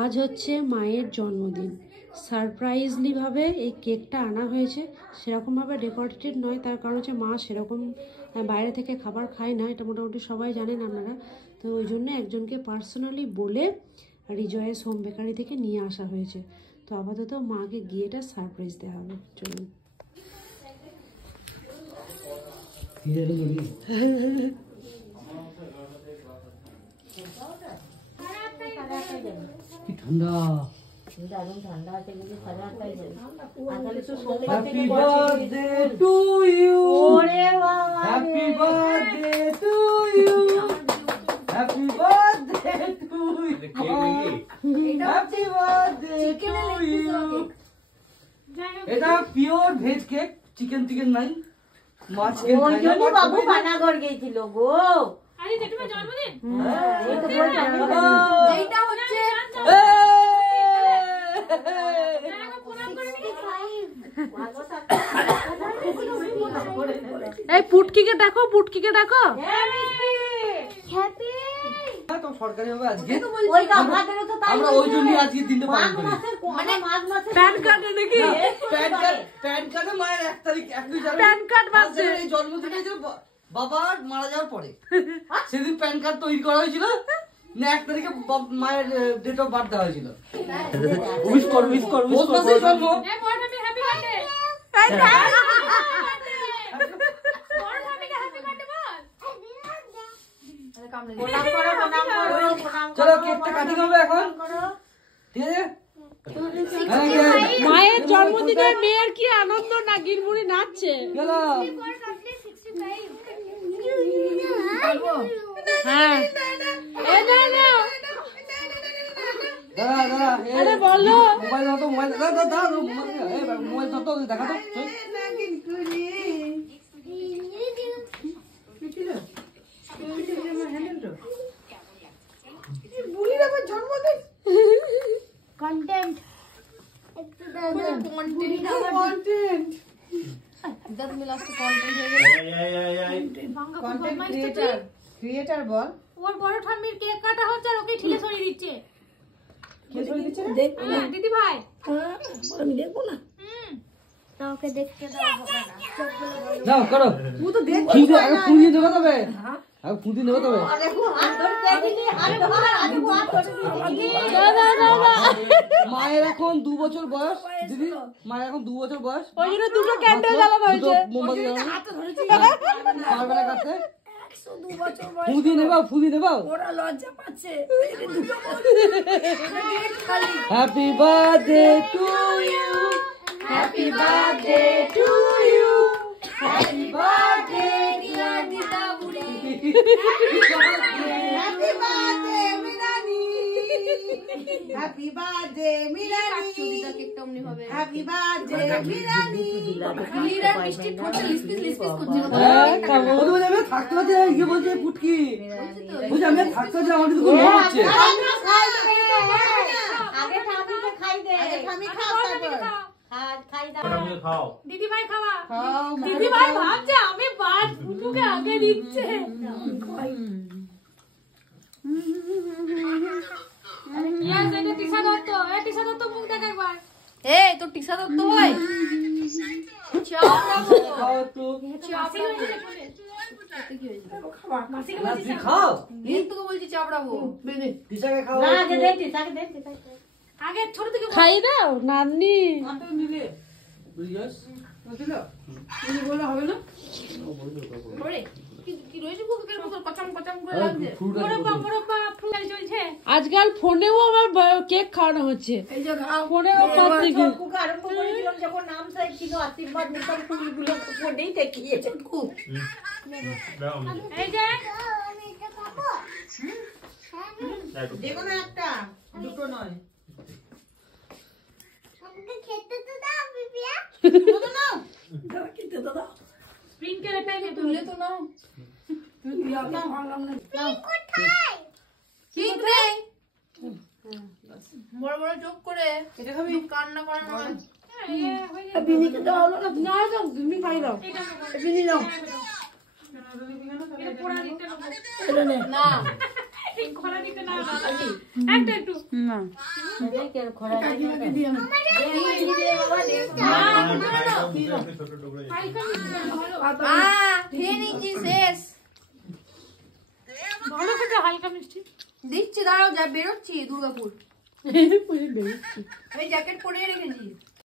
আজ হচ্ছে মায়ের জন্মদিন। সারপ্রাইজলিভাবে এই কেকটা আনা হয়েছে, সেরকমভাবে ডেকোরেটেড নয়। তার কারণ হচ্ছে মা সেরকম বাইরে থেকে খাবার খায় না, এটা মোটামুটি সবাই জানেন আপনারা। তো ওই জন্য একজনকে পার্সোনালি বলে রিজয়েস হোম বেকারি থেকে নিয়ে আসা হয়েছে। তো আপাতত মাকে গিয়ে এটা সারপ্রাইজ দেওয়া হবে। চলুন। কি ঠান্ডা, দারুণ ঠান্ডা আছে কিন্তু সাড়ে 8টায় যাবে। হ্যাপি বার্থডে টু ইউ, ওরে বাবা, happy birthday to you, happy birthday to you, happy birthday to you. এটা পিওর ভেজ কেক, চিকেন নাই, মাছ চিকেন ওই খাই জন্য না। বাবু পানাগড় গিয়েছিল গো। আরে জেঠুমার জন্মদিন, এই তো বললাম এইটা হচ্ছে এই পুটকিকে ডাকো, পুটকিকে ডাকো। তো সরকারি হবে আজকে, ওই কামাদেরও তো তাই আমরা ওই জন্য আজকে দিনটা পালন করি। মানে মাঘ মাসের প্যান কার্ডে নাকি? প্যান কার্ডে মায়ের 1 তারিখ 1 জানুয়ারি প্যান কার্ড বাজছে। এই জন্মদিনে যে বাবা মারা যাওয়ার পরে সেদিন প্যান কার্ড তৈরি করা হয়েছিল না, 1 তারিখে মায়ের ডেট অফ বার্থ দেওয়া হয়েছিল। উইশ কর ওই মাসেই জন্ম। এই বড় ঠাম্মি হ্যাপি বার্থডে, বড় ঠাম্মিকে হ্যাপি বার্থডে বল। প্রণাম করো, প্রণাম করো, প্রণাম করো। চলো কেকটা কাটিং হবে এখন, ঠিক আছে? মায়ের জন্মদিনে মেয়ের কি আনন্দ না, গিরমুড়ি নাচছে। চলো হ্যাঁ, এই না না, দাঁড়া আরে বলো। মোবাইল দাও তো, মোবাইল দাও, মোবাইল দাও তো, দেখা তো। কন্টেন্ট ক্রিয়েটর বল। ওর বড় ঠাম্মির কেক কাটা হচ্ছে আর ওকে ঠিলে সরিয়ে দিচ্ছে। দিদি ভাই আমি দেখবো না। ওকে দেখতে দাও। যাও করো, ফুঁদি আগে ফুঁদি দেবো তবে, আগে ফুঁদি দেবো তবে। দেখো হাত ধরে কেটে নি, হাত ধরে আগে হাত ধরে। মায়ের এখন 2 বছর বয়স দিদি, মায়ের এখন 2 বছর বয়স। ওই জন্য দুটো ক্যান্ডেল জ্বালানো হয়েছে। মোমবাতি জ্বালানো পারবে না কাটতে। 102 বছর বয়স, ফুঁদি নেবাও। ওরা লজ্জা পাচ্ছে। Happy birthday to you, happy birthday to you, happy birthday dear দিদা বুড়ি, happy birthday Mirani, happy birthday Mirani, happy birthday Mirani. থাকতে হচ্ছে ইয়ে বলছে পুটকি, বুঝলি আমি থাকতে হচ্ছে আমার কিছু মনে হচ্ছে। আগে ঠামিকে খাই দে, আগে ঠামি খাও, তারপর খাই দাও। দিদি ভাই খাওয়া। খাও। দিদি ভাই ভাবছে আমি বাদ মুখে আগে দিচ্ছে। ইয়াস এটা টিসা দত্ত, এই টিসা দত্ত মুখ দেখ একবার। এই তোর টিসা দত্ত হয় খাও একটু, মাসি খাও এই তোকে বলছি চাপড়াবো। দিশাকে খাও। না আগে দে, টিসাকে দে, টিসাকে দে। আগে ছোট থেকে খাই দাও নান্নি। কি রয়েছে বুকের মতো কচাম কচাম করে লাগছে। মোরব্বা ফুল চলছে। আজকাল ফোনেও আবার কেক খাওয়ানো হচ্ছে, এই যে খাও। ফোনেও পাচ্ছি কি। কুকুর আরম্ভ করেছিলাম যখন নাম সাই ছিল আশীর্বাদ নিতাম, ফুলগুলো ফোনেই দেখিয়েছে খুব। এই যে দেখো না, একটা দুটো নয়। স্প্রিংকেল একটা যে তুলে তো নাও। ঠিক রে বড় বড় চোখ করে এটা খাবি, কান্না করে না। বিনিকে দেওয়া হলো না? না দাও, তুমি খাই দাও। বিনি নাও। এটা পোড়া দিতে এটা নে। না ঠিক খোলা দিতে না, একটা একটু না খেয়ে নিচ্ছি শেষ। ভালো খেতে হালকা মিষ্টি। দিচ্ছি দাঁড়াও, যা বেরোচ্ছি দুর্গাপুর। এই জ্যাকেট পরে রেখেছি।